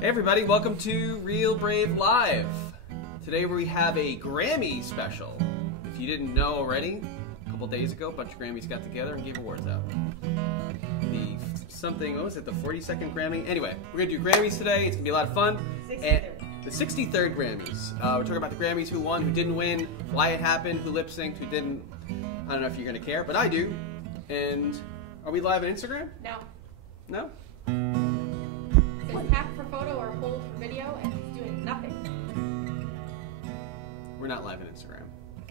Hey everybody, welcome to Real Brave Live. Today we have a Grammy special. If you didn't know already, a couple days ago, a bunch of Grammys got together and gave awards out. What was it, the 42nd Grammy? Anyway, we're going to do Grammys today. It's going to be a lot of fun. 63rd. The 63rd Grammys. We're talking about the Grammys, who won, who didn't win, why it happened, who lip-synced, who didn't. I don't know if you're going to care, but I do. And are we live on Instagram? No. No? It's tap for photo or hold for video, and it's doing nothing. We're not live on Instagram.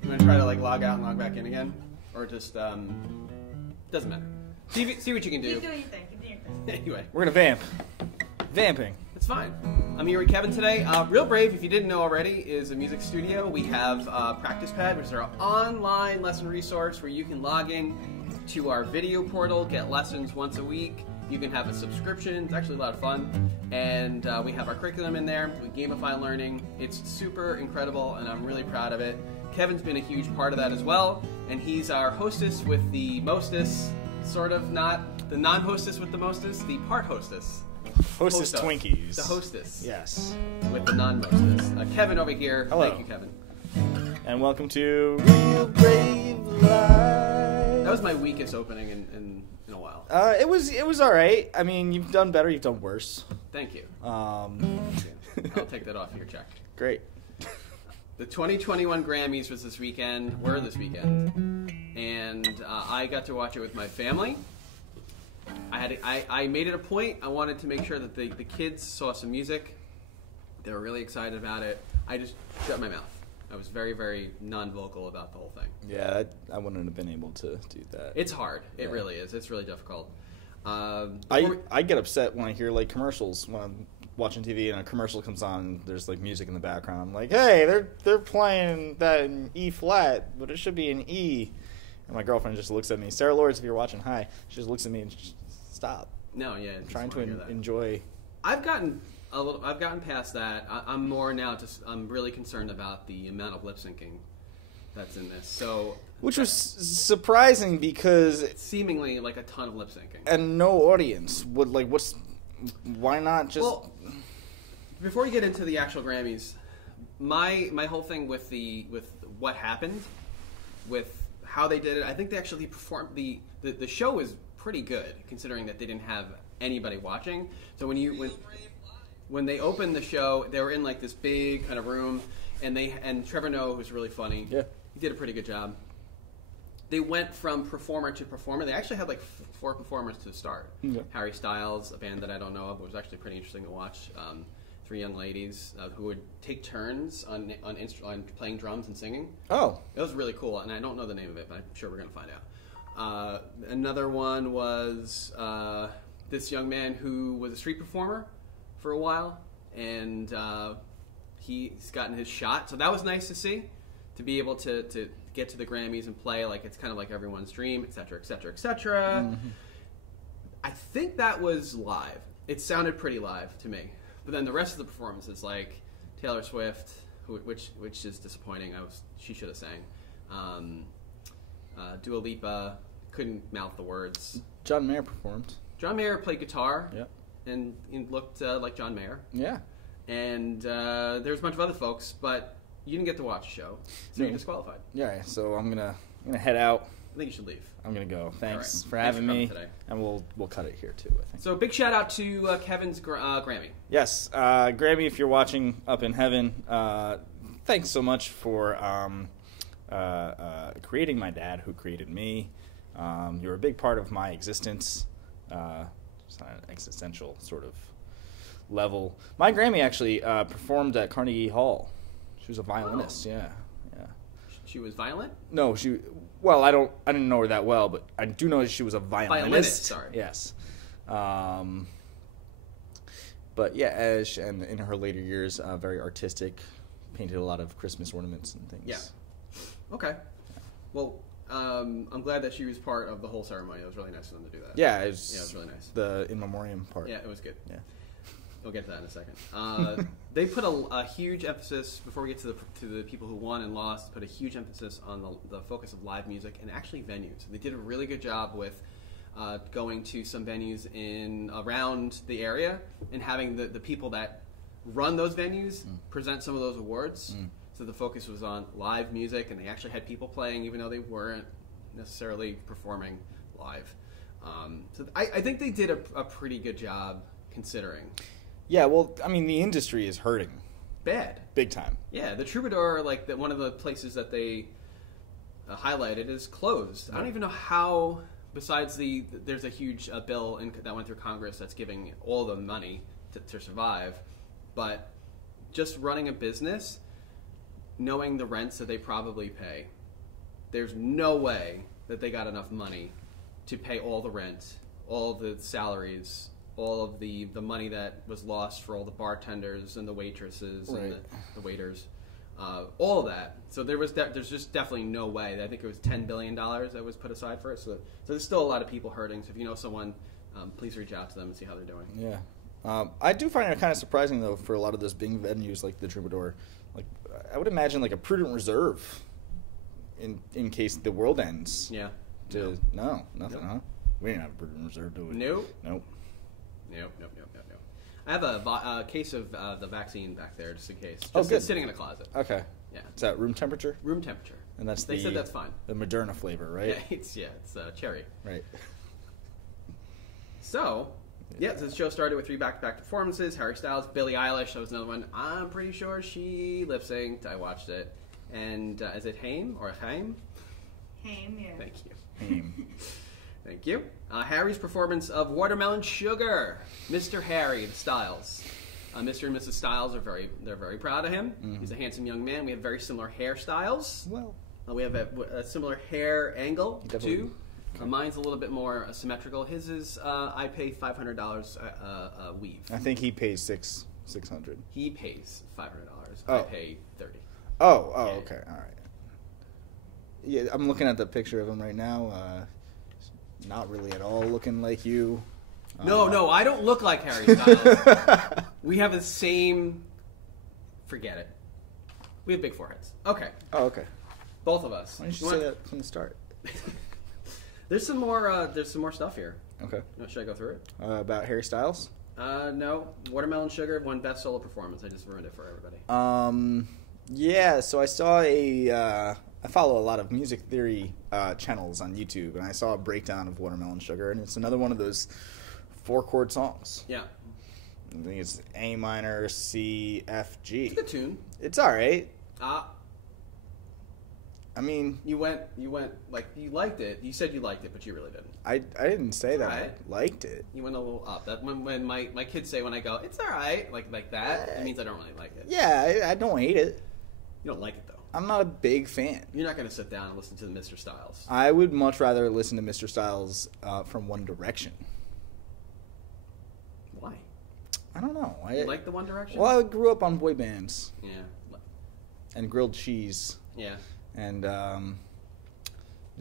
You want to try to log out and log back in again? Or just, doesn't matter. See what you can do. Keep doing your thing. Keep doing your thing. Anyway. We're gonna vamp. Vamping. It's fine. I'm here with Kevin today. Real Brave, if you didn't know already, is a music studio. We have Practice Pad, which is our online lesson resource where you can log in to our video portal, get lessons once a week. You can have a subscription. It's actually a lot of fun. And we have our curriculum in there. We gamify learning. It's super incredible, and I'm really proud of it. Kevin's been a huge part of that as well, and he's our hostess with the mostest, sort of not the non-hostess with the mostest, the part hostess. Hostess Host-up. Twinkies. The hostess. Yes. With the non-mostess. Kevin over here. Hello. Thank you, Kevin. And welcome to Real Brave Live. That was my weakest opening in a while. It was all right. I mean, you've done better. You've done worse. Thank you. Um, I'll take that off your check. Great. The 2021 Grammys were this weekend, and I got to watch it with my family. I made it a point. I wanted to make sure that the kids saw some music. They were really excited about it. I just shut my mouth. I was very, very non-vocal about the whole thing. Yeah, I wouldn't have been able to do that. It's hard. It Yeah. really is. It's really difficult. I get upset when I hear commercials when I'm watching TV and a commercial comes on and there's music in the background. I'm like, hey, they're playing that in E flat, but it should be in E. And my girlfriend just looks at me. Sarah Lords, if you're watching, hi. She just looks at me and stop. No, yeah. I'm trying to enjoy. I've gotten past that. I'm more now I'm really concerned about the amount of lip syncing that's in this. So, Which was surprising because seemingly a ton of lip syncing. And no audience would why not just? Well, before we get into the actual Grammys, my whole thing with what happened, with how they did it, I think they actually performed the show was pretty good considering that they didn't have anybody watching. So when they opened the show, they were in this big kind of room, and Trevor Noah, who's really funny, Yeah. he did a pretty good job. They went from performer to performer. They actually had 4 performers to start. Yeah. Harry Styles, a band that I don't know of, but was actually pretty interesting to watch. 3 young ladies who would take turns on playing drums and singing. Oh, It was really cool, and I don't know the name of it, but I'm sure we're going to find out. Another one was this young man who was a street performer for a while, and he's gotten his shot. So that was nice to see, to be able to get to the Grammys and play it's kind of like everyone's dream, etc., etc., etc. Mm-hmm. I think that was live. It sounded pretty live to me. But then the rest of the performances, like Taylor Swift, which is disappointing. She should have sang. Dua Lipa couldn't mouth the words. John Mayer performed. John Mayer played guitar. Yep. And looked like John Mayer. Yeah. And there's a bunch of other folks, but you didn't get to watch the show, so you're disqualified. Yeah. So I'm gonna head out. I think you should leave. I'm gonna go. Thanks All for right. having Thanks for me. coming today. And we'll cut it here too, I think. So big shout out to Kevin's Grammy. Yes, Grammy, if you're watching up in heaven, thanks so much for creating my dad, who created me. You're a big part of my existence. It's on an existential sort of level. My Grammy actually performed at Carnegie Hall. She was a violinist. Oh. Yeah. She was violent? No, well, I didn't know her that well, but I do know that she was a violinist. Sorry. Yes. But yeah, and in her later years, very artistic, painted a lot of Christmas ornaments and things. Yeah. Okay. Well, I'm glad that she was part of the whole ceremony. It was really nice of them to do that. Yeah, it was really nice. The in memoriam part. Yeah, it was good. Yeah. We'll get to that in a second. They put a huge emphasis, before we get to the people who won and lost, put a huge emphasis on the focus of live music and actually venues. They did a really good job with going to some venues in around the area and having the people that run those venues present some of those awards. So the focus was on live music, and they actually had people playing even though they weren't necessarily performing live. So I think they did a pretty good job considering. Yeah, well, I mean, the industry is hurting. Bad. Big time. Yeah, the Troubadour, like one of the places that they highlighted, is closed. I don't even know how, besides there's a huge bill that went through Congress that's giving all the money to survive, but just running a business, knowing the rents that they probably pay, there's no way that they got enough money to pay all the rent, all the salaries, all of the money that was lost for all the bartenders and the waitresses and the waiters, all of that. So there's just definitely no way. I think it was $10 billion that was put aside for it. So there's still a lot of people hurting. So if you know someone, please reach out to them and see how they're doing. Yeah. I do find it kind of surprising, though, for a lot of those big venues like the Troubadour. Like, I would imagine like a prudent reserve in case the world ends. Yeah. Nothing, nope. huh? We didn't have a prudent reserve, do we? Nope. Nope. I have a case of the vaccine back there, just in case. Good. It's sitting in a closet. Okay. Yeah. Is that room temperature? Room temperature. And they said that's fine. The Moderna flavor, right? Yeah, it's cherry. Right. So, so the show started with 3 back-to-back performances. Harry Styles, Billie Eilish, that was another one. I'm pretty sure she lip-synced. I watched it. And is it Haim or Haim? Haim, yeah. Thank you. Haim. Thank you. Harry's performance of Watermelon Sugar. Mr. Harry Styles. Mr. and Mrs. Styles they're very proud of him. Mm-hmm. He's a handsome young man. We have very similar hairstyles. Well, we have a similar hair angle too. Mine's a little bit more symmetrical. His is I pay $500 a weave. I think he pays $600. He pays $500. Oh. I pay $30. Oh, yeah. Okay, all right. Yeah, I'm looking at the picture of him right now. Not really at all looking like you. No, I don't look like Harry Styles. We have the same. Forget it. We have big foreheads. Okay. Oh, okay. Both of us. Why didn't you say that from the start? There's some more. There's some more stuff here. Okay. Should I go through it? About Harry Styles? No. Watermelon Sugar won Best Solo Performance. I just ruined it for everybody. Yeah. So I saw I follow a lot of music theory channels on YouTube, and I saw a breakdown of Watermelon Sugar, and it's another one of those 4-chord songs. Yeah. I think it's A minor, C, F, G. It's a good tune. It's all right. I mean, you went like you liked it. You said you liked it, but you really didn't. I didn't say that. Right. I liked it. You went a little up. That when my kids say when I go, it's all right, like that, it means I don't really like it. Yeah, I don't hate it. You don't like it though. I'm not a big fan. You're not going to sit down and listen to the Mr. Styles. I would much rather listen to Mr. Styles from One Direction. Why? I don't know. You like the One Direction? Well, I grew up on boy bands. Yeah. And grilled cheese. Yeah. And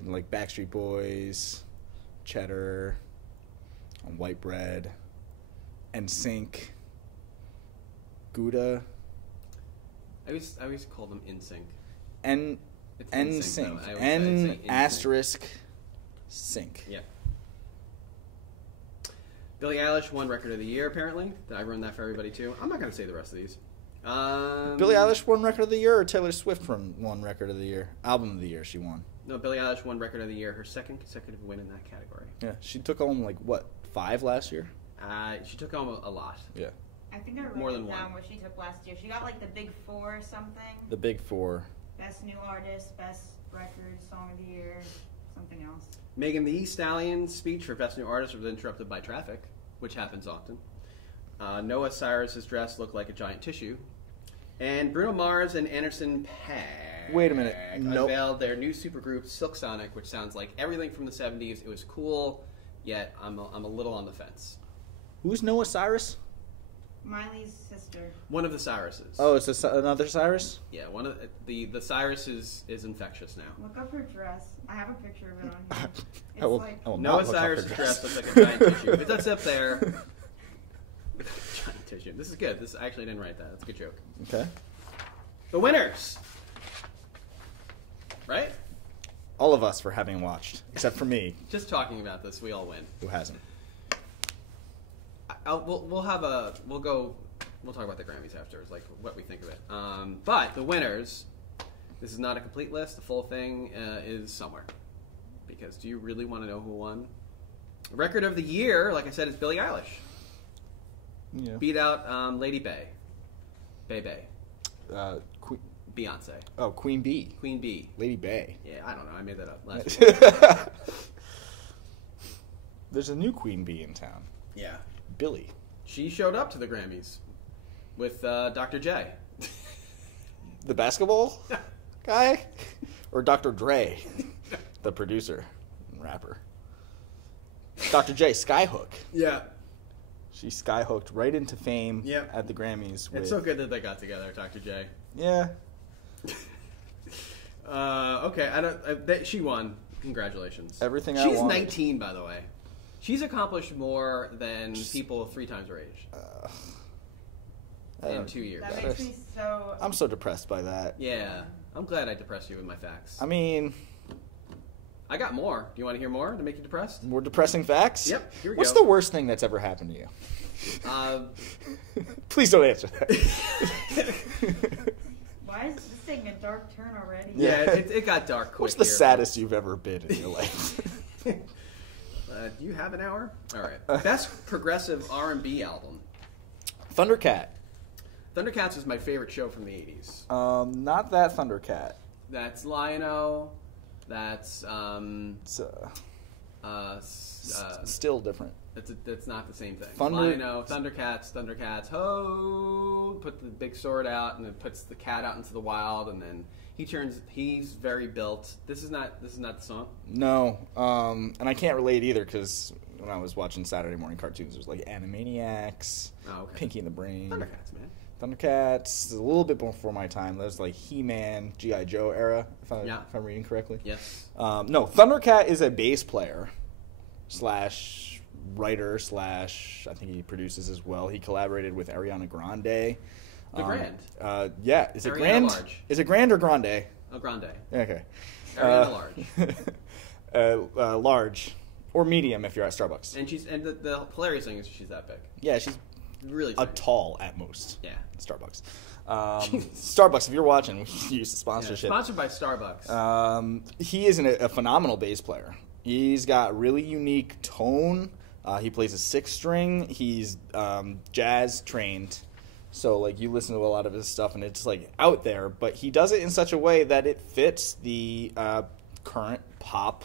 like Backstreet Boys, Cheddar, White Bread, NSYNC, Gouda. I always call them NSYNC. NSYNC. N asterisk sync. Yeah. Billie Eilish won Record of the Year, apparently. I ruined that for everybody, too. I'm not going to say the rest of these. Billie Eilish won Record of the Year, or Taylor Swift won Record of the Year? Album of the Year she won. No, Billie Eilish won Record of the Year, her second consecutive win in that category. Yeah, she took home, 5 last year? She took home a lot. Yeah. I think I wrote it down what she took last year. She got the Big Four or something. The Big Four. Best New Artist, Best Record, Song of the Year, something else. Megan Thee Stallion's speech for Best New Artist was interrupted by traffic, which happens often. Noah Cyrus's dress looked like a giant tissue. And Bruno Mars and Anderson .Paak Wait a minute. unveiled their new supergroup Silk Sonic, which sounds like everything from the 70s. It was cool, yet I'm a little on the fence. Who's Noah Cyrus? Miley's sister. One of the Cyruses. Oh, it's another Cyrus? Yeah, one of the Cyrus is infectious now. Look up her dress. I have a picture of it on here. It's I will Noah Cyrus' dress looks like a giant tissue. If that's up there, giant tissue. This is good. I actually didn't write that. That's a good joke. Okay. The winners, right? all of us for having watched, except for me, Just talking about this, we all win. who hasn't. We'll talk about the Grammys afterwards, like what we think of it. But the winners, this is not a complete list. The full thing is somewhere. Because do you really want to know who won? Record of the year, like I said, is Billie Eilish. Yeah. Beat out Lady Bay. Bay. Beyonce. Oh, Queen Bee. Queen Bee. Lady Bay. Yeah, I don't know. I made that up last week. There's a new Queen Bee in town. Yeah. Billy. She showed up to the Grammys with Dr. J. The basketball guy? Or Dr. Dre, the producer and rapper. Dr. J, Skyhook. Yeah. She skyhooked right into fame Yep. at the Grammys. It's so good that they got together, Dr. J. Yeah. Okay, she won. Congratulations. Everything I She's wanted. 19, by the way. She's accomplished more than people 3 times her age in 2 years. That makes me so... I'm so depressed by that. Yeah, I'm glad I depressed you with my facts. I mean... I got more. Do you want to hear more to make you depressed? More depressing facts? Yep, here we What's go. the worst thing that's ever happened to you? Please don't answer that. Why is this taking a dark turn already? Yeah, it got dark quick. What's the here. saddest you've ever been in your life? Do you have an hour? All right. Best progressive R&B album. Thundercat. Thundercats is my favorite show from the 80s. Not that Thundercat. That's Lion-O. That's It's still different. That's not the same thing. Thunder- Lion-O, Thundercats, ho! Put the big sword out, and it puts the cat out into the wild, and then he's very built. This is not the song. No, and I can't relate either because when I was watching Saturday morning cartoons, there was like Animaniacs, Oh, okay. Pinky and the Brain, Thundercats, man. Thundercats. A little bit before my time. That was like He-Man, G.I. Joe era, if I'm reading correctly. Yes. No, Thundercat is a bass player / writer / I think he produces as well. He collaborated with Ariana Grande. The Grand. Yeah, is it Ariana Grand? Large. Is it Grand or Grande? Oh, Grande. Okay. Ariana Large. Large or medium if you're at Starbucks. And the hilarious thing is she's that big. Yeah, she's Really a tiny. tall at most. Yeah. Starbucks. Starbucks, if you're watching, we can use the sponsorship. Sponsored by Starbucks. He is a phenomenal bass player. He's got really unique tone. He plays a 6-string. He's jazz trained. So, like, you listen to a lot of his stuff, and it's, like, out there. But he does it in such a way that it fits the current pop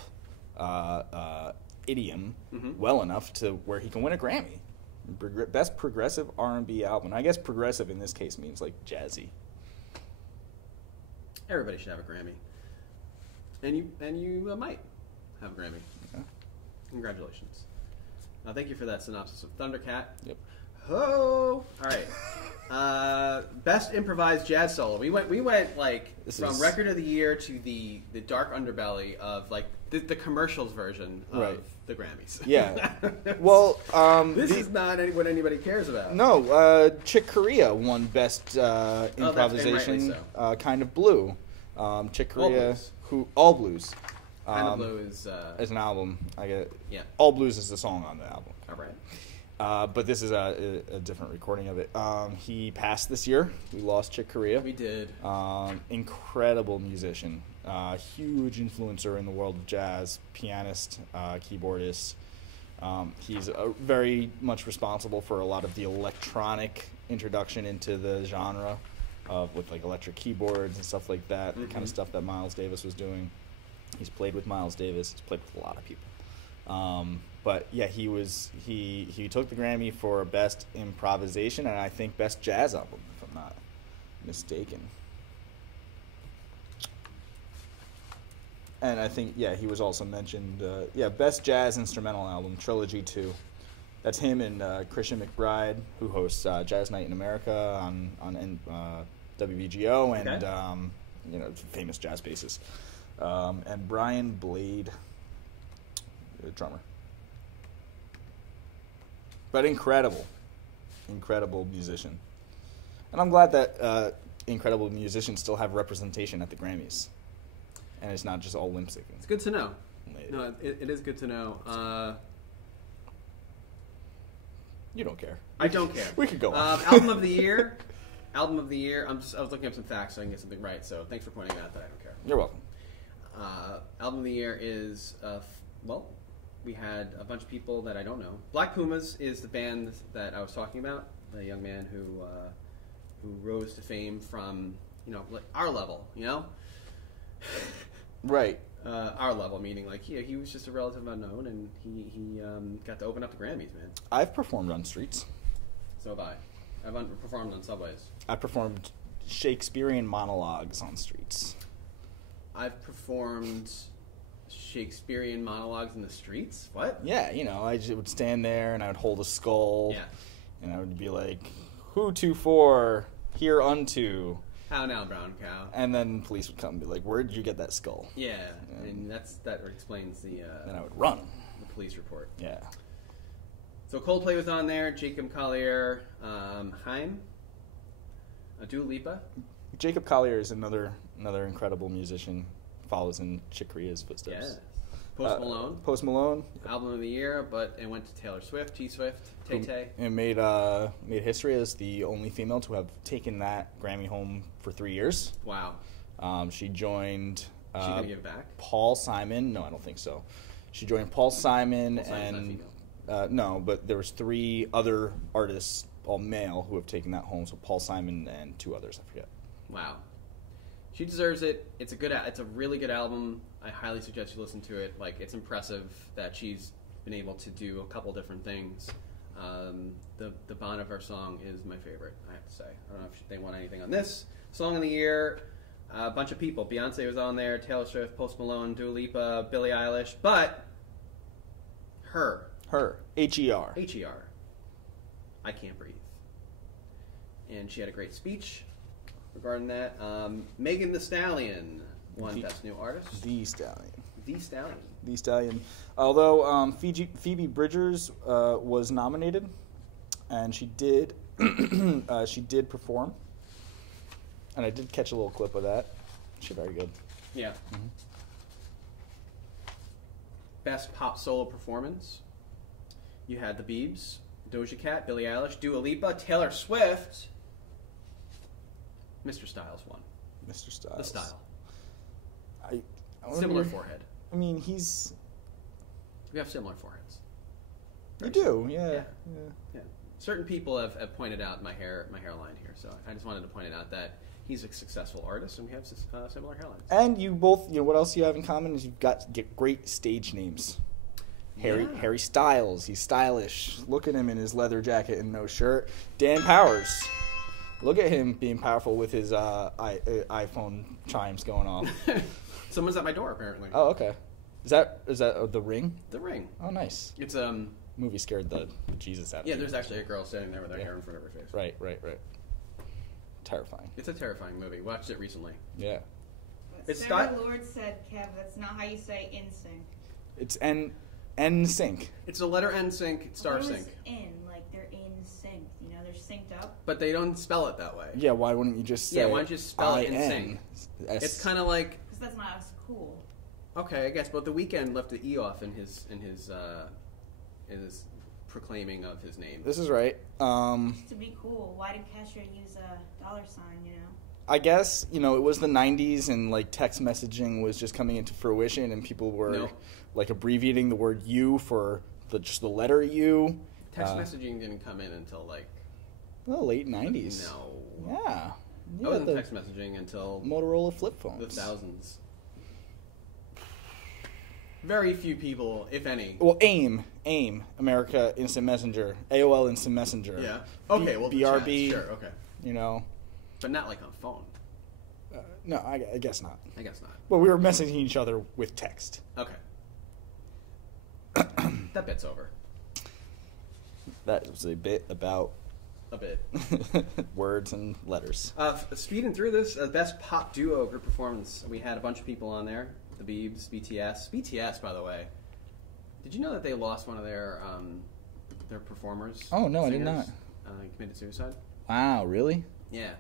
idiom well enough to where he can win a Grammy. Best progressive R&B album. I guess progressive in this case means, like, jazzy. Everybody should have a Grammy. And you might have a Grammy. Okay. Congratulations. Thank you for that synopsis of Thundercat. Yep. Ho! All right. Best improvised jazz solo. We went like from record of the year to the dark underbelly of like the commercials version of the Grammys. Yeah. Well, this is not what anybody cares about. No. Chick Corea won best improvisation. so. Kind of Blue. Chick Corea, All Blues. Kind of Blue is an album. I get it. Yeah. All Blues is the song on the album. All right. But this is a different recording of it. He passed this year. We lost Chick Corea. We did. Incredible musician. Huge influencer in the world of jazz. Pianist, keyboardist. He's very much responsible for a lot of the electronic introduction into the genre with like electric keyboards and stuff like that. The kind of stuff that Miles Davis was doing. He's played with Miles Davis. He's played with a lot of people. But yeah, he took the Grammy for best improvisation and I think best jazz album, if I'm not mistaken. And I think he was also mentioned. Best jazz instrumental album, Trilogy 2. That's him and Christian McBride, who hosts Jazz Night in America on WVGO and famous jazz bassist. And Brian Blade, the drummer. But incredible musician. And I'm glad that incredible musicians still have representation at the Grammys. and it's not just all limp syncing. It's good to know. No, it is good to know. You don't care. I don't care. We could go on. Album of the year. Album of the year. I was looking up some facts so I can get something right. So thanks for pointing out that I don't care. You're welcome. Album of the year is we had a bunch of people that I don't know. Black Pumas is the band that I was talking about. The young man who rose to fame from like our level, Right. Our level, meaning like he was just a relative unknown, and he got to open up the Grammys, man. I've performed on streets. So have I. I've performed on subways. I performed Shakespearean monologues on streets. I've performed Shakespearean monologues in the streets. What? Yeah, I just would stand there and I would hold a skull. Yeah. And I would be like, "Who to for, hereunto." How now, brown cow? And then police would come and be like, "Where did you get that skull?" Yeah, and that explains the. And I would run. The police report. Yeah. So Coldplay was on there. Jacob Collier, Haim, Dua Lipa. Jacob Collier is another incredible musician. Follows in Chick Corea's footsteps. Yeah. Post Malone. Post Malone. Album of the year, but it went to Taylor Swift, T Swift, Tay Tay. It made history as the only female to have taken that Grammy home for 3 years. Wow. She joined. Is she gonna give it back? Paul Simon. No, I don't think so. She joined Paul Simon Paul Simon's and not female. no, but there was 3 other artists, all male, who have taken that home. So Paul Simon and 2 others, I forget. Wow. She deserves it. It's a really good album. I highly suggest you listen to it. Like, it's impressive that she's been able to do a couple different things. The Bon Iver song is my favorite, I have to say. I don't know if they won anything on this. Song of the year, a bunch of people. Beyonce was on there, Taylor Swift, Post Malone, Dua Lipa, Billie Eilish, but her. H-E-R. H-E-R. I Can't Breathe. And she had a great speech regarding that. Megan Thee Stallion won Best New Artist. The Stallion. The Stallion. The Stallion. Although Phoebe Bridgers was nominated, and she did perform, and I did catch a little clip of that. She's very good. Yeah. Mm-hmm. Best Pop Solo Performance. You had the Biebs, Doja Cat, Billie Eilish, Dua Lipa, Taylor Swift. Mr. Styles won. Mr. Styles. The Style. I Similar forehead. I mean, We have similar foreheads. You do, yeah. Certain people have pointed out my hairline here, so I just wanted to point it out that he's a successful artist and we have similar hairlines. And you both, what else you have in common is you've got great stage names. Harry Styles, he's stylish. Look at him in his leather jacket and no shirt. Dan Powers. Look at him being powerful with his iPhone chimes going off. Someone's at my door, apparently. Oh, okay. Is that The Ring? The Ring. Oh, nice. It's movie scared the Jesus out of me. Yeah, there's actually a girl standing there with her hair in front of her face. Right. Terrifying. It's a terrifying movie. Watched it recently. Yeah. Sarah Lord said, Kev, that's not how you say in sync. It's N sync. It's the letter N sync, star sync. In, like they're in sync. They're synced up. But they don't spell it that way. Yeah, why wouldn't you just say why don't you spell it in I-N? sync? It's kind of like... Because that's not as cool. Okay, I guess, but The Weeknd left the E off in his proclaiming of his name. This is right. To be cool, why did Kesha use a $sign, I guess, it was the 90s and, like, text messaging was just coming into fruition and people were, like, abbreviating the word U for just the letter U. Text messaging didn't come in until, like... Well, late 90s. No. Yeah. I wasn't text messaging until... Motorola flip phones. The thousands. Very few people, if any. Well, AIM, America Instant Messenger, AOL Instant Messenger. Yeah. Okay, BRB. Sure, okay. But not like on phone. No, I guess not. I guess not. Well, we were messaging each other with text. Okay. That bit's over. That was a bit about... A bit. words and letters. Speeding through this, best pop duo group performance. We had a bunch of people on there. The Biebs, BTS. BTS, by the way. Did you know that they lost one of their performers? Oh, no, singers? I did not. He committed suicide. Wow, really? Yeah.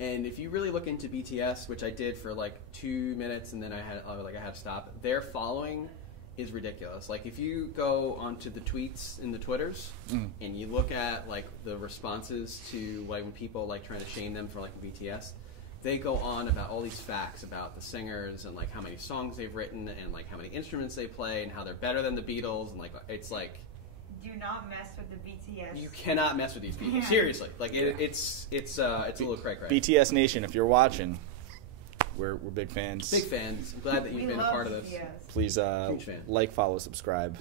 And if you really look into BTS, which I did for like 2 minutes, and then I had to stop. Their following is ridiculous. Like if you go onto the tweets and the Twitters, and you look at like the responses to like when people like trying to shame them for like BTS, they go on about all these facts about the singers and like how many songs they've written and like how many instruments they play and how they're better than the Beatles, and like it's like. Do not mess with the BTS. You cannot mess with these people. Seriously, like it's a little cray. BTS Nation, if you're watching, we're big fans. Big fans. I'm glad that you've been a part of this. BTS. Please like, follow, subscribe.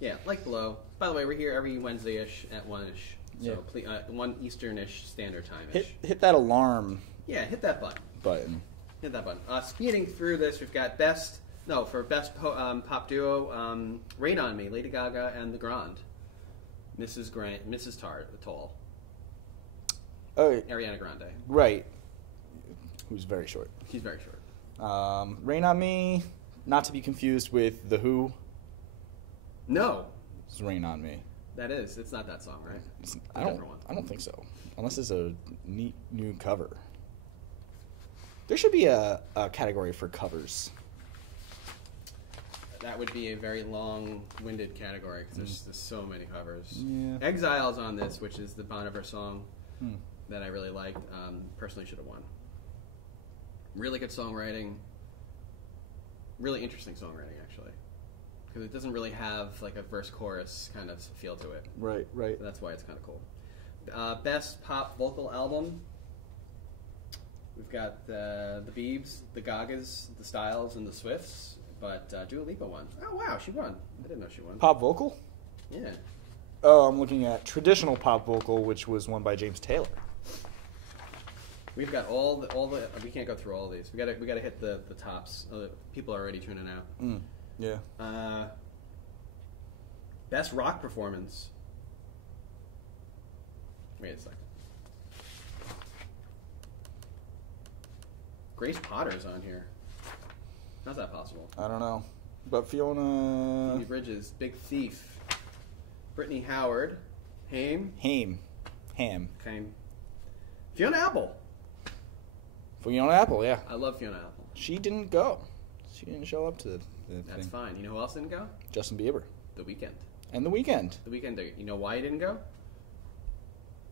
Yeah, like below. By the way, we're here every Wednesday-ish at 1-ish. So Yeah. please, 1 Eastern-ish standard time-ish. Hit that alarm Yeah, hit that button. Hit that button. Speeding through this, we've got best pop duo, Rain on Me, Lady Gaga and The Grande. Mrs. Tall. Oh, Ariana Grande. right. Who's very short. She's very short. Rain on Me, not to be confused with The Who. No, It's Rain on Me. that is. It's not that song, right? I don't think so. Unless it's a neat new cover. There should be a category for covers. That would be a very long-winded category because there's so many covers. Yeah. Exile's on this, which is the Bon Iver song that I really liked. Personally should have won. Really good songwriting. Really interesting songwriting, actually. Because it doesn't really have like a verse-chorus kind of feel to it. Right. So that's why it's kind of cool. Best pop vocal album. We've got the Biebs, the Gagas, the Styles, and the Swifts. But Dua Lipa won. Oh, wow, she won. I didn't know she won. Pop vocal? Yeah. Oh, I'm looking at traditional pop vocal, which was won by James Taylor. We've got all the. We can't go through all of these. We gotta hit the tops. People are already tuning out. Yeah. Best rock performance. Wait a second. Grace Potter's on here. How's that possible? I don't know. But Fiona... Phoebe Bridges, Big Thief. Brittany Howard. Ham. Ham. Fiona Apple. Fiona Apple, yeah. I love Fiona Apple. She didn't go. She didn't show up to the That's thing. fine. You know who else didn't go? Justin Bieber. The Weeknd. And The Weeknd. The Weeknd. You know why he didn't go?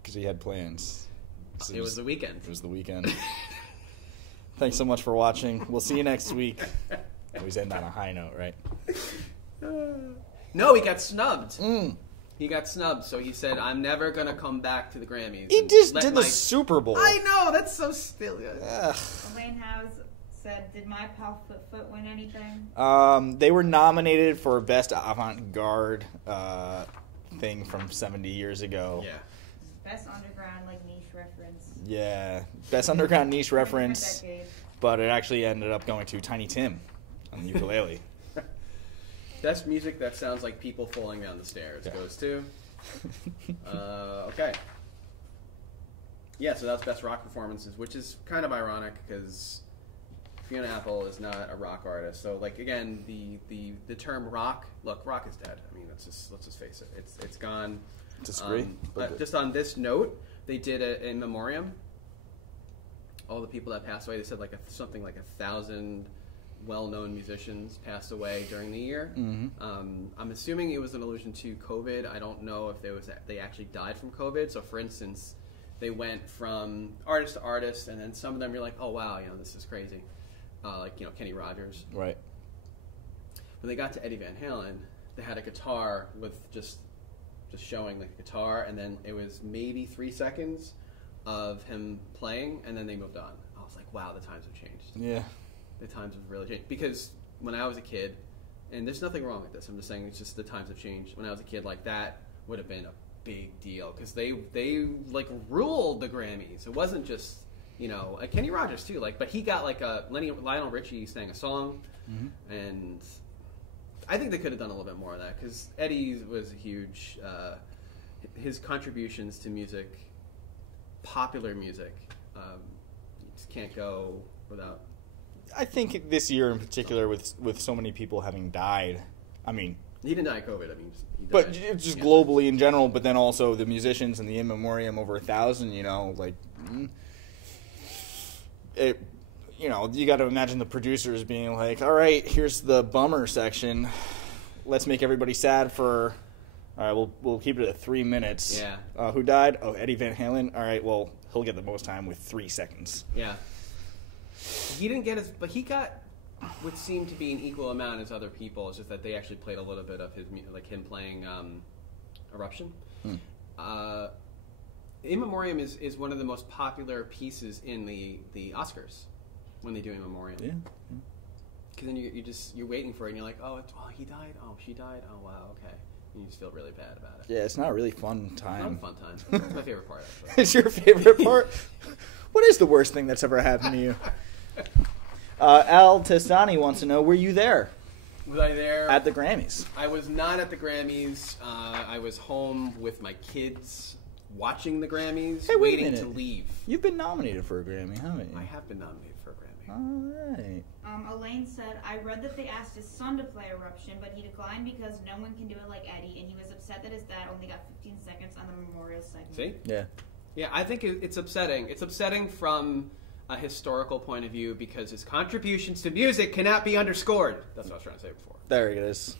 Because he had plans. It was The Weeknd. It was The Weeknd. Thanks so much for watching. We'll see you next week. Always end on a high note, right? No, he got snubbed. He got snubbed, so he said, I'm never going to come back to the Grammys. He just did the Super Bowl. I know, that's so still. Elaine House said, did My Pal Foot win anything? They were nominated for Best Avant-Garde thing from 70 years ago. Yeah. Best underground, like, niche reference. Yeah. Best underground niche reference. Decade. But it actually ended up going to Tiny Tim on the ukulele. Best music that sounds like people falling down the stairs goes to. Okay. Yeah, so that's best rock performances, which is kind of ironic because Fiona Apple is not a rock artist. So, like, again, the term rock. Look, rock is dead. I mean, let's just face it. It's gone. Disagree. But just on this note, they did a in memoriam. All the people that passed away. They said something like 1,000 well-known musicians passed away during the year. Mm-hmm. I'm assuming it was an allusion to COVID. I don't know if they actually died from COVID. So, for instance, they went from artist to artist, and then some of them you're like, oh wow, this is crazy. Like Kenny Rogers. Right. When they got to Eddie Van Halen, they had a guitar with just showing like a guitar, and then it was maybe 3 seconds of him playing, and then they moved on. I was like, wow, the times have changed. Yeah. The times have really changed. Because when I was a kid, and there's nothing wrong with this, I'm just saying it's just the times have changed. When I was a kid, like that would have been a big deal because they like ruled the Grammys. It wasn't just Kenny Rogers too. Like, but he got like Lionel Richie sang a song, and I think they could have done a little bit more of that because Eddie was a huge. His contributions to music, popular music, you just can't go without. I think this year in particular, with so many people having died, I mean, he didn't die of COVID. I mean, he died. But just globally in general. But then also the musicians and the in memoriam over 1,000. you know, you got to imagine the producers being like, all right, here's the bummer section. Let's make everybody sad for, all right, we'll keep it at 3 minutes. Yeah. Who died? Oh, Eddie Van Halen. All right, well, he'll get the most time with 3 seconds. Yeah. He didn't get but he got what seemed to be an equal amount as other people. It's just that they actually played a little bit of his, like him playing Eruption. In Memoriam is one of the most popular pieces in the Oscars when they do In Memoriam. Yeah. Because then you're waiting for it, and you're like, oh, he died? Oh, she died? Oh, wow, okay. And you just feel really bad about it. Yeah, it's not a really fun time. It's not a fun time. It's my favorite part, actually. It's your favorite part? What is the worst thing that's ever happened to you? Al Testani wants to know, were you there? Was I there? At the Grammys. I was not at the Grammys. I was home with my kids watching the Grammys, Hey, wait a waiting minute. to leave. You've been nominated for a Grammy, haven't you? I have been nominated for a Grammy. All right. Elaine said, I read that they asked his son to play Eruption, but he declined because no one can do it like Eddie, and he was upset that his dad only got 15 seconds on the memorial segment. See? Yeah. Yeah, I think it's upsetting. It's upsetting from a historical point of view because his contributions to music cannot be underscored. That's what I was trying to say before. There it is.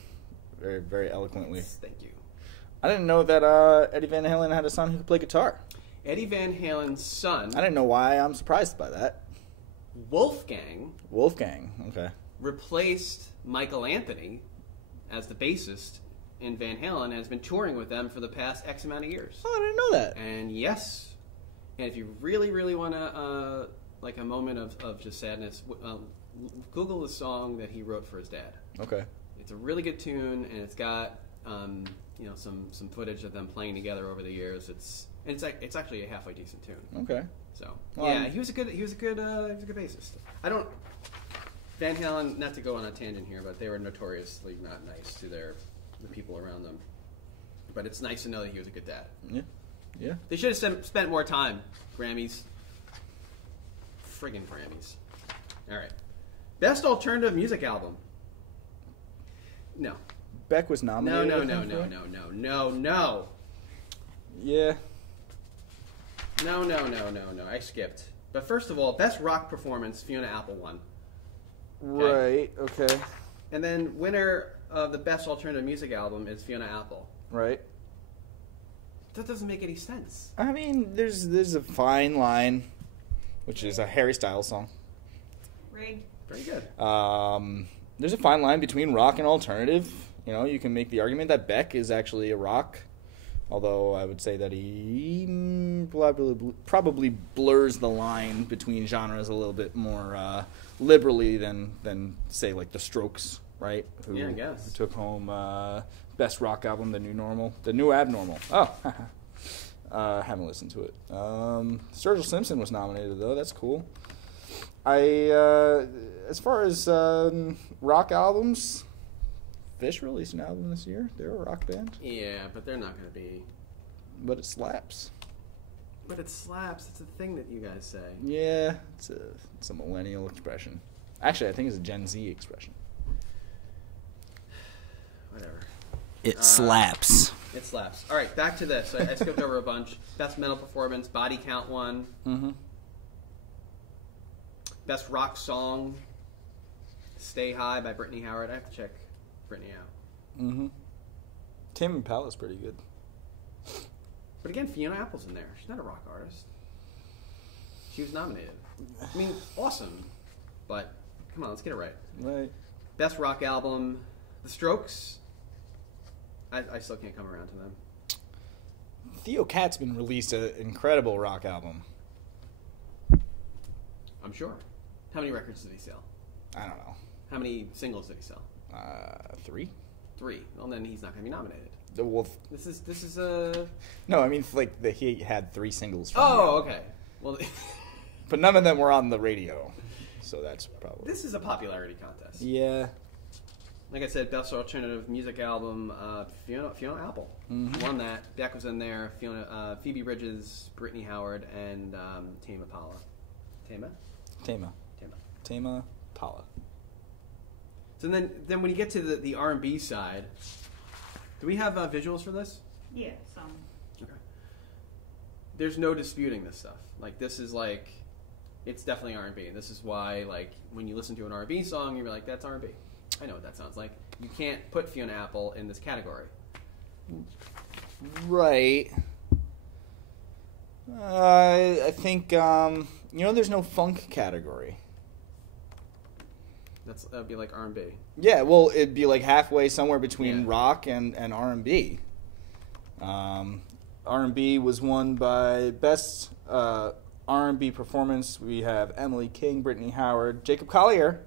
Very, very eloquently. Thank you. I didn't know that Eddie Van Halen had a son who could play guitar. Eddie Van Halen's son, I didn't know why. I'm surprised by that. Wolfgang, Okay. replaced Michael Anthony as the bassist in Van Halen and has been touring with them for the past X amount of years. Oh, I didn't know that. And yes, and if you really, really want to, like a moment of just sadness, Google the song that he wrote for his dad. Okay. It's a really good tune, and it's got some footage of them playing together over the years. It's actually a halfway decent tune. Okay. So Well, yeah, he was a good bassist. Van Halen, not to go on a tangent here, but they were notoriously not nice to the people around them. But it's nice to know that he was a good dad. Yeah. Yeah. They should have spent more time. Grammys. Friggin' Grammys. All right. Best alternative music album. No. Beck was nominated. No. Yeah. No. I skipped. But first of all, best rock performance, Fiona Apple won. Right. Okay. And then winner of the best alternative music album is Fiona Apple. Right. That doesn't make any sense. I mean, there's a fine line, which is a Harry Styles song. Rigged. Very good. There's a fine line between rock and alternative. You know, you can make the argument that Beck is actually a rock, although I would say that he probably blurs the line between genres a little bit more liberally than say like the Strokes, right? Yeah, I guess. Who took home best rock album, The New Abnormal. Oh, haven't listened to it. Sturgill Simpson was nominated though. That's cool. As far as rock albums, Fish released an album this year. They're a rock band. Yeah, but they're not going to be. But it slaps. But it slaps. It's a thing that you guys say. Yeah, it's a millennial expression. Actually, I think it's a Gen Z expression. Whatever. It slaps. It slaps. All right, back to this. I skipped over a bunch. Best metal performance, Body Count won. Mm-hmm. Best rock song, Stay High by Brittany Howard. I have to check Brittany out. Mm-hmm. Tame Impala's pretty good. But again, Fiona Apple's in there. She's not a rock artist. She was nominated. I mean, awesome. But come on, let's get it right. Right. Best rock album, The Strokes. I still can't come around to them. Theo Katzman released an incredible rock album. I'm sure. How many records did he sell? I don't know. How many singles did he sell? 3? 3. Well, then he's not going to be nominated. The Wolf. This is a. No, I mean he had 3 singles. From Oh, the album. okay. Well, But none of them were on the radio, so that's probably. this is a popularity contest. Yeah. Like I said, best alternative music album, Fiona Apple won that. Beck was in there. Phoebe Bridgers, Brittany Howard, and Tame Impala. Tame Impala. So then when you get to the R&B side, do we have visuals for this? Yeah, some. Okay. There's no disputing this stuff. Like this is like It's definitely R&B, and this is why, like, when you listen to an R&B song, you're like, that's R&B. I know what that sounds like. You can't put Fiona Apple in this category. Right. I think, there's no funk category. That'd be like R&B. Yeah, well, it'd be like halfway somewhere between Yeah. rock and R&B. R&B was won by Best R&B Performance. We have Emily King, Brittany Howard, Jacob Collier,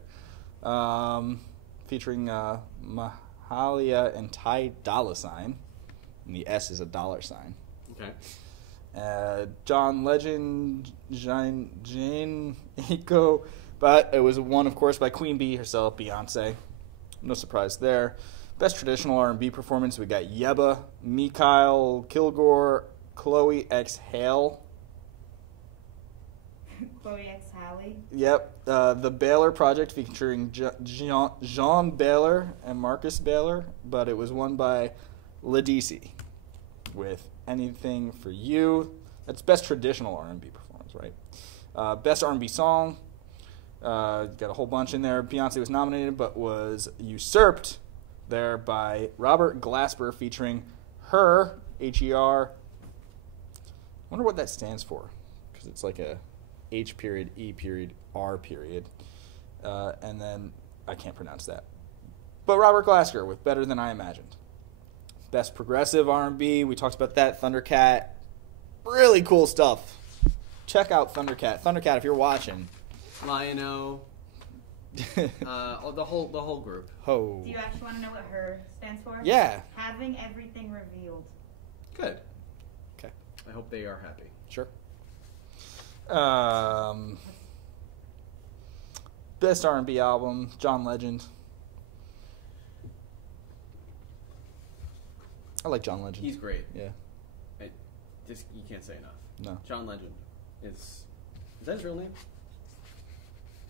featuring Mahalia and Ty Dolla $ign. And the S is a $sign. Okay. John Legend, Jane Eco, but it was won, of course, by Queen Bee herself, Beyonce. No surprise there. Best Traditional R&B Performance, we got Yebba, Mikhail Kilgore, Chloe X Hale. Chloe X Halle. Yep. The Baylor Project featuring Jean Baylor and Marcus Baylor, but it was won by Ledisi with Anything for You. That's Best Traditional R&B Performance, right? Best R&B Song. Got a whole bunch in there. Beyonce was nominated, but was usurped there by Robert Glasper featuring Her, H-E-R. I wonder what that stands for, because it's like a H period, E period, R period. And then I can't pronounce that. But Robert Glasper with Better Than I Imagined. Best Progressive R&B, we talked about that. Thundercat. Really cool stuff. Check out Thundercat. Thundercat, if you're watching. Lion-O. The whole group. Ho. Do you actually want to know what Her stands for? Yeah. Having everything revealed. Good. Okay. I hope they are happy. Sure. Best R&B album, John Legend. I like John Legend. He's great. Yeah. You can't say enough. No. John Legend is that his real name?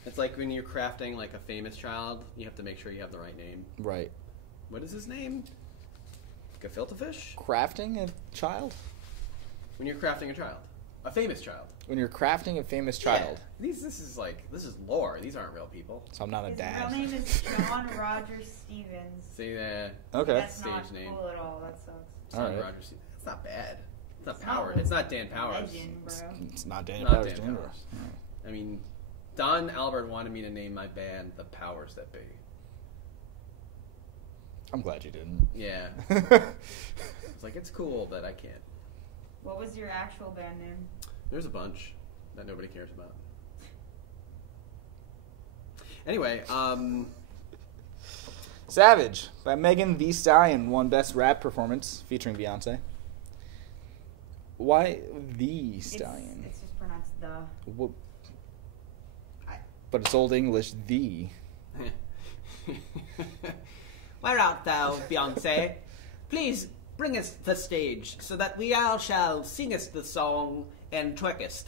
It's like when you're crafting like a famous child, you have to make sure you have the right name. Right. What is his name? Gefilte fish? Crafting a child? When you're crafting a child. A famous child. When you're crafting a famous child. Yeah. This is lore. These aren't real people. So I'm not a His dad. real name is John Roger Stevens. See that? Okay. That's Stage not name. cool at all. That sucks. All right. Roger Stevens. It's not bad. It's not It's Powers. not It's not Dan Powers. Legend, bro. It's not Daniel Not Powers Dan Jr. Powers. I mean, Don Albert wanted me to name my band The Powers That Be. I'm glad you didn't. Yeah. It's like, it's cool, but I can't. What was your actual band name? There's a bunch that nobody cares about. Anyway, Savage by Megan Thee Stallion won Best Rap Performance featuring Beyonce. Why The Stallion? It's just pronounced the. Well, but it's Old English The. Where art thou, Beyonce? Please bring us the stage, so that we all shall singest the song and twerkest.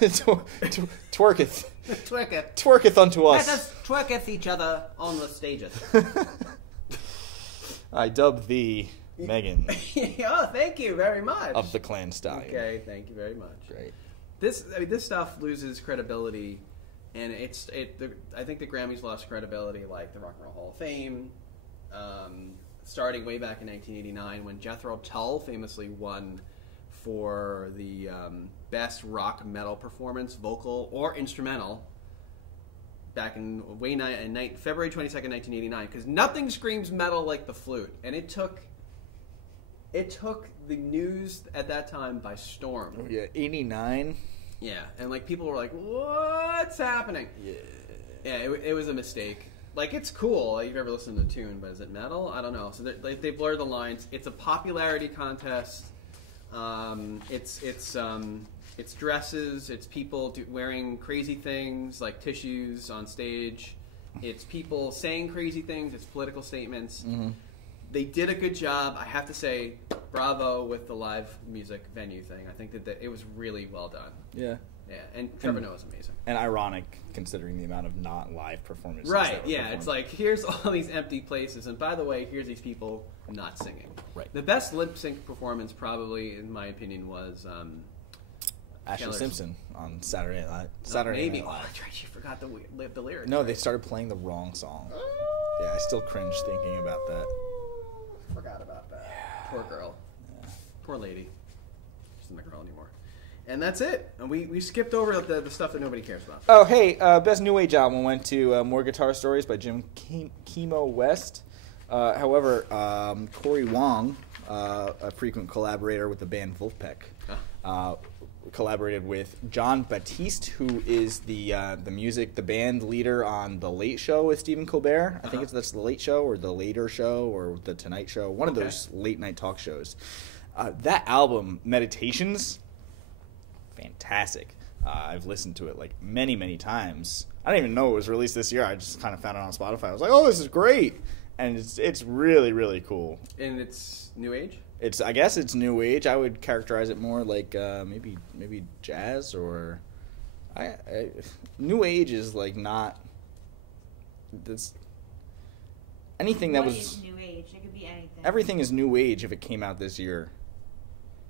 Twerketh. Twerketh. Twerketh unto us. Let us twerketh each other on the stages. I dub thee Megan Oh, thank you very much. of the Clan Stallion. Okay, thank you very much. Great. This stuff loses credibility, and I think the Grammys lost credibility, like the Rock and Roll Hall of Fame, starting way back in 1989 when Jethro Tull famously won for the best rock metal performance, vocal or instrumental, back in February 22nd, 1989, because nothing screams metal like the flute, and it took the news at that time by storm. Oh, yeah, 89. Yeah, and like people were like, "What's happening?" Yeah, it was a mistake. Like, it's cool. Like, you've ever listened to the tune, but is it metal? I don't know. So they blur the lines. It's a popularity contest. It's dresses. It's people wearing crazy things like tissues on stage. It's people saying crazy things. It's political statements. Mm-hmm. They did a good job. I have to say, bravo with the live music venue thing. I think that it was really well done. Yeah. Yeah, and Trevor Noah's amazing. And ironic, considering the amount of not live performances. Right, that were yeah. performed. It's like, here's all these empty places, and by the way, here's these people not singing. Right. The best lip sync performance, probably, in my opinion, was Ashley Taylor's- Simpson on Saturday Night. Maybe. Night Oh, Live. that's right. You forgot the lyrics. No, they started playing the wrong song. Yeah, I still cringe thinking about that. Forgot about that. Poor girl. Poor lady. She's not a girl anymore. And that's it. And we skipped over the stuff that nobody cares about. Oh, hey, Best New Age album went to More Guitar Stories by Jim Chemo West. However, Corey Wong, a frequent collaborator with the band Wolfpack, collaborated with John Batiste, who is the band leader on The Late Show with Stephen Colbert. I think that's The Late Show or The Later Show or The Tonight Show, one of those late night talk shows. That album, Meditations, fantastic. I've listened to it like many, many times. I didn't even know it was released this year. I just kind of found it on Spotify. I was like, oh, this is great. And it's really, really cool. And it's new age? I guess it's new age. I would characterize it more like maybe jazz or new age is like not this anything that What was is new age? It could be anything. everything is new age if it came out this year.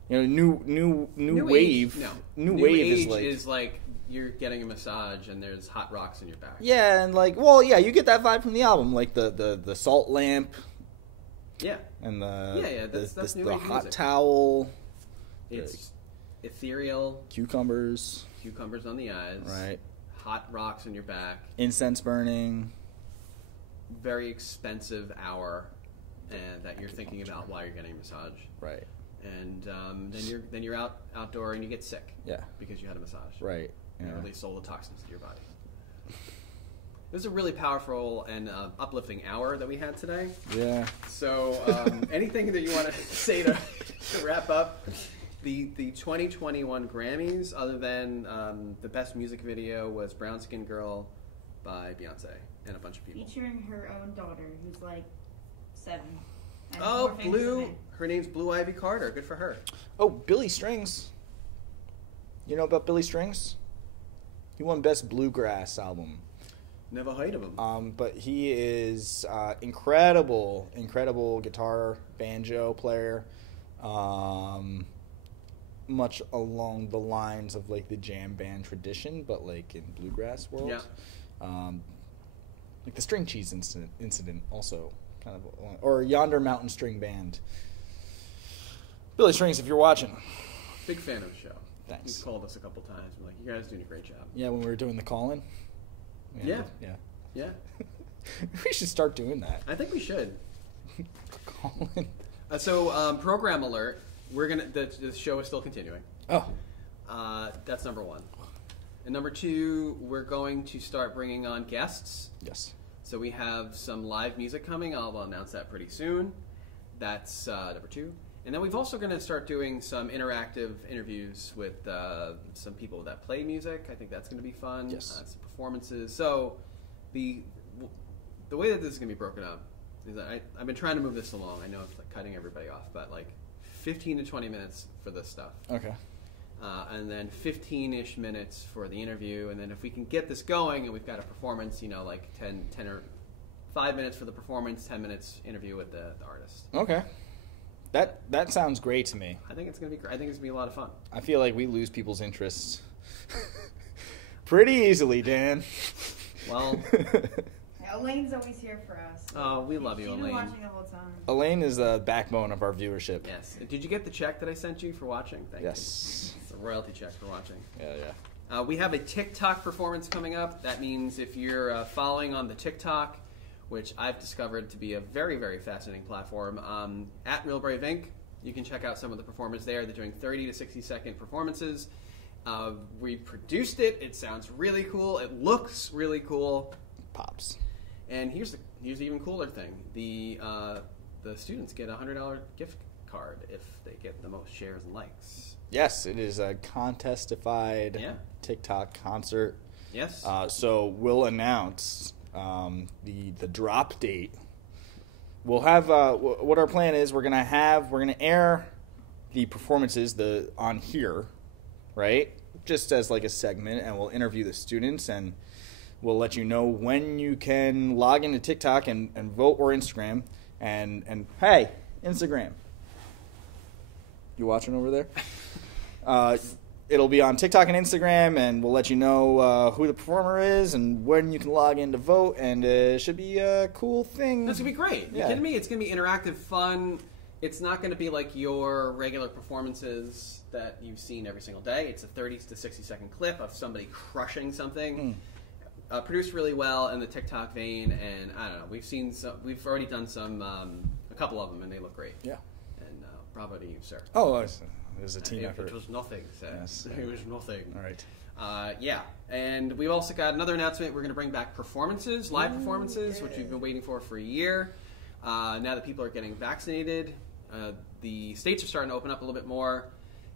You know, new wave. Age, no. New New wave age is like you're getting a massage and there's hot rocks in your back. yeah, and like you get that vibe from the album, like the salt lamp. Yeah. And that's new the age hot music. towel. It's ethereal. Cucumbers. Cucumbers on the eyes. Right. Hot rocks in your back. Incense burning. Very expensive hour, and that you're thinking about while you're getting a massage. Right. And then you're outdoor and you get sick. Yeah. Because you had a massage. Right. And Yeah. you release all the toxins to your body. This is a really powerful and uplifting hour that we had today. Yeah. So, anything that you want to say to wrap up the 2021 Grammys, other than the best music video was Brown Skin Girl by Beyonce and a bunch of people. Featuring her own daughter, who's like 7. And Oh, more famous than Blue. me. Her name's Blue Ivy Carter. Good for her. Oh, Billy Strings. You know about Billy Strings? He won Best Bluegrass Album. Never heard of him. But he is incredible guitar, banjo player. Much along the lines of like the jam band tradition, but like in bluegrass world. Yeah. Like the String Cheese incident also kind of, or Yonder Mountain String Band. Billy Strings, if you're watching. Big fan of the show. Thanks. He's called us a couple times. We're like, you guys are doing a great job. Yeah, when we were doing the call-in. Yeah. Yeah. We should start doing that. I think we should. Call-in. So, program alert. The show is still continuing. Oh. That's number one. And number two, we're going to start bringing on guests. Yes. So we have some live music coming. I'll announce that pretty soon. That's number two. And then we've also going to start doing some interactive interviews with some people that play music. I think that's going to be fun. Yes. Some performances. So the way that this is going to be broken up is that I've been trying to move this along. I know it's like cutting everybody off, but like 15 to 20 minutes for this stuff. Okay. And then 15-ish minutes for the interview. And then if we can get this going and we've got a performance, like 10 or 5 minutes for the performance, 10 minutes interview with the artist. Okay. That sounds great to me. I think it's going to be great. I think it's going to be a lot of fun. I feel like we lose people's interests pretty easily, Dan. Well, Elaine's always here for us. we love you, She's Elaine. been watching the whole time. Elaine is the backbone of our viewership. Yes. Did you get the check that I sent you for watching? Thank you. Yes. It's a royalty check for watching. Yeah. We have a TikTok performance coming up. That means if you're following on the TikTok, which I've discovered to be a very, very fascinating platform, at Real Brave Inc., you can check out some of the performers there. They're doing 30 to 60-second performances. We produced it. It sounds really cool. It looks really cool. Pops. And here's the even cooler thing. The students get a $100 gift card if they get the most shares and likes. Yes, it is a contestified TikTok concert. Yes. So we'll announce the drop date. We'll have what our plan is. We're gonna air the performances on here, right? Just as like a segment, and we'll interview the students, and we'll let you know when you can log into TikTok and vote, or Instagram. And hey, Instagram, you watching over there? It'll be on TikTok and Instagram, and we'll let you know who the performer is and when you can log in to vote, and it should be a cool thing. That's going to be great. Yeah. You kidding me? It's going to be interactive, fun. It's not going to be like your regular performances that you've seen every single day. It's a 30 to 60-second clip of somebody crushing something. Produced really well in the TikTok vein, and I don't know. We've already done a couple of them, and they look great. Yeah. And bravo to you, sir. Oh, it was a team effort. It was nothing, sir. Yes. It was nothing. All right. Yeah, and we've also got another announcement. We're going to bring back performances, live performances, which we've been waiting for a year. Now that people are getting vaccinated, the states are starting to open up a little bit more.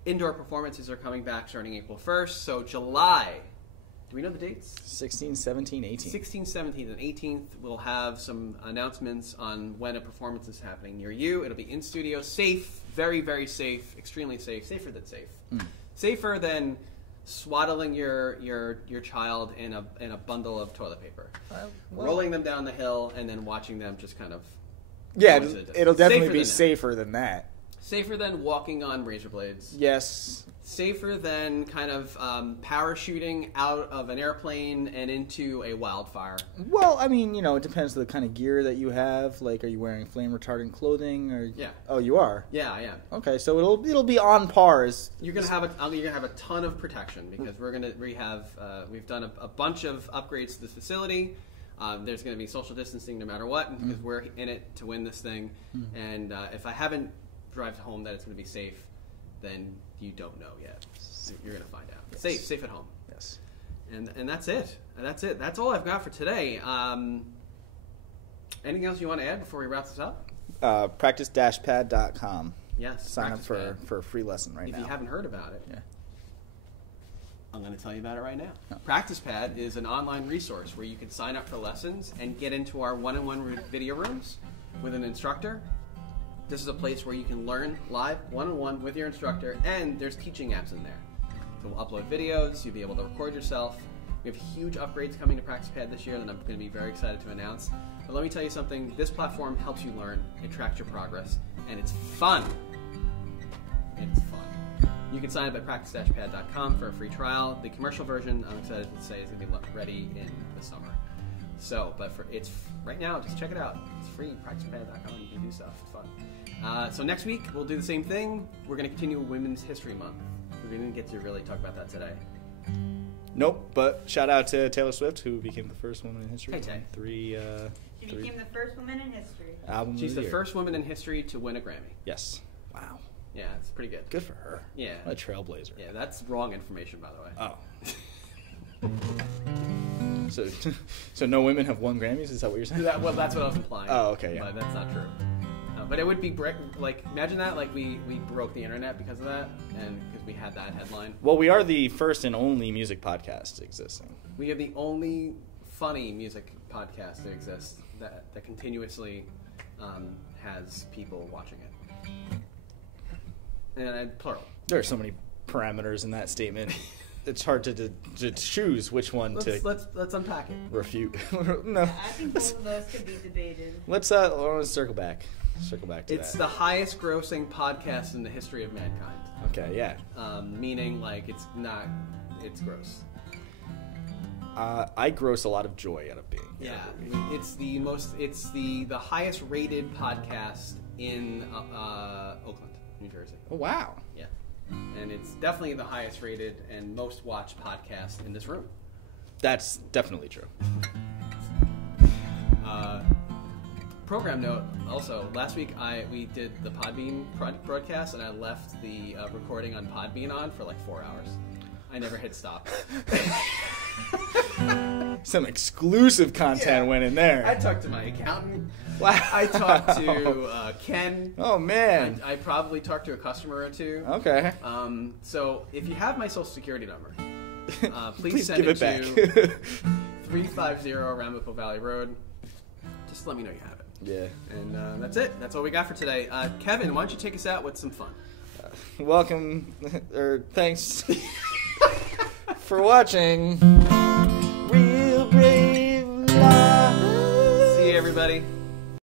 Indoor performances are coming back starting April 1st. So July, do we know the dates? 16, 17, 18. 16th, 17th, and 18th, we'll have some announcements on when a performance is happening near you. It'll be in studio, safe, very, very safe, extremely safe, safer than safe. Safer than swaddling your child in a bundle of toilet paper, rolling them down the hill, and then watching them just kind of. Yeah, it'll definitely be safer than that. Safer than walking on razor blades. Yes. Safer than kind of parachuting out of an airplane and into a wildfire. Well, I mean, it depends on the kind of gear that you have. Like, are you wearing flame retardant clothing? Or Yeah. Oh, you are. Yeah, I am. Okay, so it'll be on par as. You're gonna have a ton of protection because we've done a bunch of upgrades to this facility. There's going to be social distancing no matter what because we're in it to win this thing. And if I haven't driven home that it's going to be safe, then you don't know yet. You're going to find out. Yes. Safe at home. Yes. And that's it. That's all I've got for today. Anything else you want to add before we wrap this up? Practice-pad.com. Yes. Sign up for a free lesson now. If you haven't heard about it. Yeah. I'm going to tell you about it right now. Practice Pad is an online resource where you can sign up for lessons and get into our one-on-one video rooms with an instructor. This is a place where you can learn live, one-on-one with your instructor, and there's teaching apps in there. So we'll upload videos, you'll be able to record yourself. We have huge upgrades coming to Practice Pad this year that I'm going to be very excited to announce. But let me tell you something, this platform helps you learn, it tracks your progress, and it's fun. It's fun. You can sign up at practice-pad.com for a free trial. The commercial version, I'm excited to say, is going to be ready in the summer. So, but right now, just check it out. It's free, practice-pad.com. You can do stuff. It's fun. So next week, we'll do the same thing. We're going to continue Women's History Month. We didn't get to really talk about that today. Nope, but shout out to Taylor Swift, who became the first woman in history. Hey, Tay. She became the first woman in history. She's the first woman in history to win a Grammy. Yes. Wow. Yeah, it's pretty good. Good for her. Yeah. What a trailblazer. Yeah, that's wrong information, by the way. Oh. So no women have won Grammys? Is that what you're saying? Well, that's what I was implying. Oh, okay, yeah. But that's not true. But it would be imagine that, we broke the internet because of that, and because we had that headline. Well, we are the first and only music podcast existing. We are the only funny music podcast that exists that continuously has people watching it. And plural. There are so many parameters in that statement. It's hard to choose which one let's unpack it. Refute. No. I think both of those could be debated. Let's circle back. Circle back to It's that. the highest grossing podcast in the history of mankind. Okay, yeah. Meaning it's gross. I gross a lot of joy out of being here. Yeah, it's the highest rated podcast in Oakland, New Jersey. Oh, wow. Yeah. And it's definitely the highest rated and most watched podcast in this room. That's definitely true. Program note, also, last week we did the Podbean broadcast, and I left the recording on Podbean on for 4 hours. I never hit stop. Some exclusive content went in there. I talked to my accountant. Wow. I talked to Ken. Oh, man. I probably talked to a customer or two. Okay. So if you have my social security number, please send give it to back. 350 Ramapo Valley Road. Just let me know you have it. Yeah. And that's it. That's all we got for today. Kevin, why don't you take us out with some fun? Welcome, or thanks for watching Real Brave Live. See you, everybody.